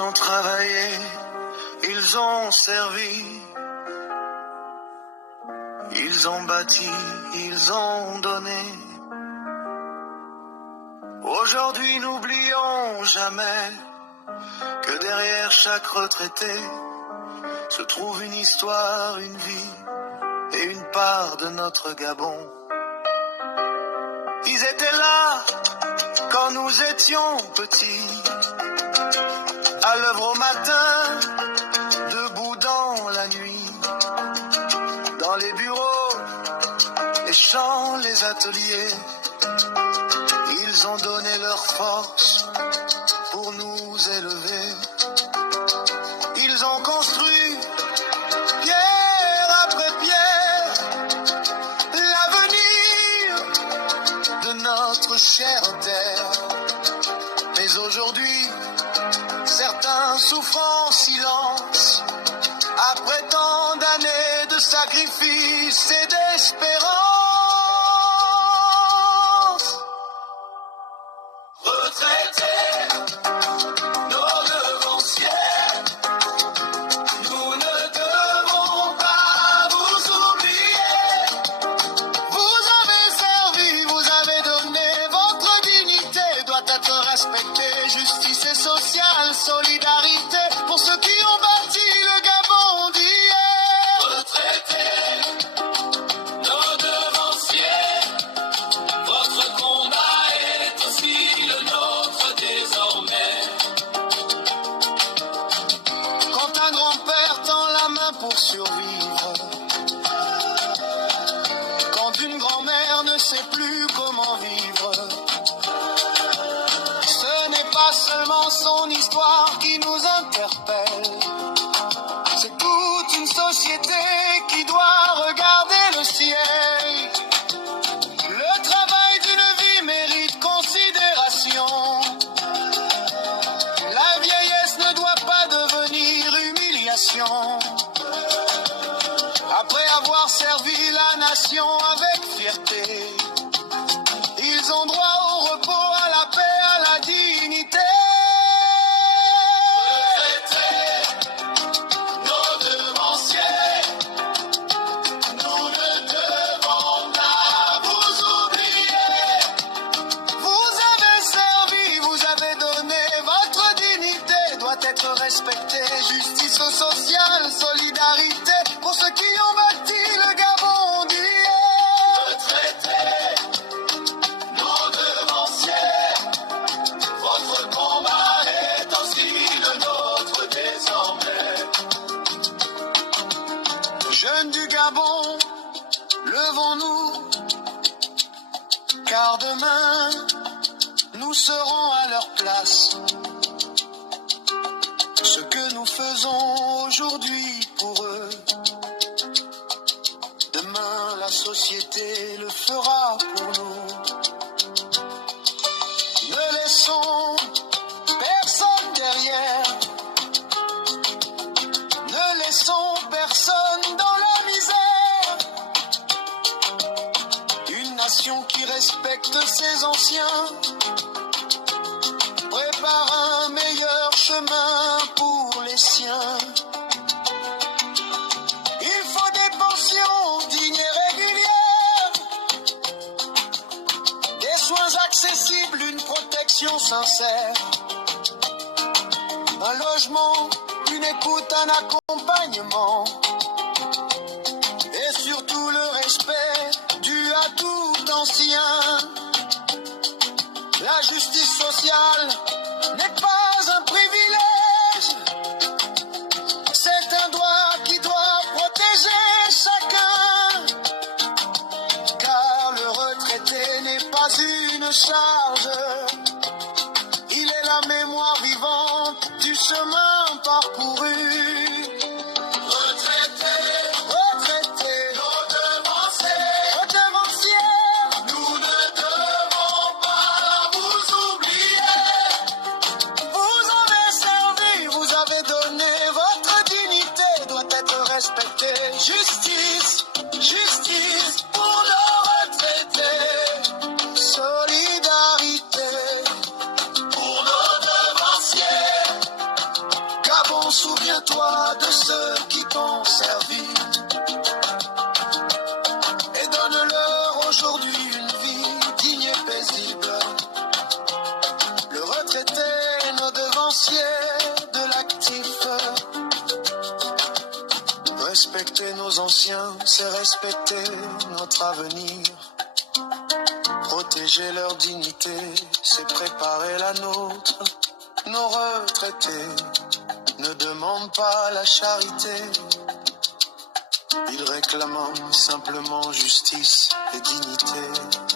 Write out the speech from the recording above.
Ils ont travaillé, ils ont servi, ils ont bâti, ils ont donné. Aujourd'hui, n'oublions jamais que derrière chaque retraité se trouve une histoire, une vie et une part de notre Gabon. Ils étaient là quand nous étions petits, à l'œuvre au matin, debout dans la nuit, dans les bureaux, les champs, les ateliers. Ils ont donné leur force pour nous élever. Ils ont construit, pierre après pierre, l'avenir de notre chère terre. Mais aujourd'hui, certains souffrent en silence, après tant d'années de sacrifices et d'espérance. Retraités, nos devanciers, nous ne devons pas vous oublier. Vous avez servi, vous avez donné, votre dignité doit être respectée. Justice et sociale, solidarité pour ceux qui ont bâti le Gabon d'hier. Retraités, nos devanciers, votre combat est aussi le nôtre désormais. Quand un grand-père tend la main pour survivre, quand une grand-mère ne sait plus comment vivre, ce n'est pas seulement son histoire qui nous interpelle, c'est toute une société qui doit regarder le ciel. Le travail d'une vie mérite considération. La vieillesse ne doit pas devenir humiliation. Après avoir servi la nation avec fierté, ils ont droit au repos, à la paix, à la dignité. Retraités, nos devanciers, nous ne devons pas vous oublier. Vous avez servi, vous avez donné, votre dignité doit être respectée. Justice sociale, solidarité pour ceux qui ont bâti le Gabon d'hier. Retraités, nos devanciers, votre combat est aussi le nôtre désormais. Jeunes du Gabon, levons-nous, car demain, nous serons à leur place. Ce que nous faisons aujourd'hui pour eux, demain la société le fera pour nous. Ne laissons personne derrière, ne laissons personne dans la misère. Une nation qui respecte ses anciens prépare un meilleur chemin pour les siens. Il faut des pensions dignes et régulières, des soins accessibles, une protection sincère, un logement, une écoute, un accompagnement, et surtout le respect dû à tout ancien. La justice sociale n'est pas un privilège, c'est un droit qui doit protéger chacun, car le retraité n'est pas une charge, il est la mémoire vivante du chemin parcouru. Retraités, nos devanciers, nous ne devons pas vous oublier. Vous avez servi, vous avez donné, votre dignité doit être respectée. Justice, justice pour nos retraités. Solidarité pour nos devanciers. Respecter nos anciens, c'est respecter notre avenir. Protéger leur dignité, c'est préparer la nôtre. Nos retraités ne demandent pas la charité. Ils réclament simplement justice et dignité.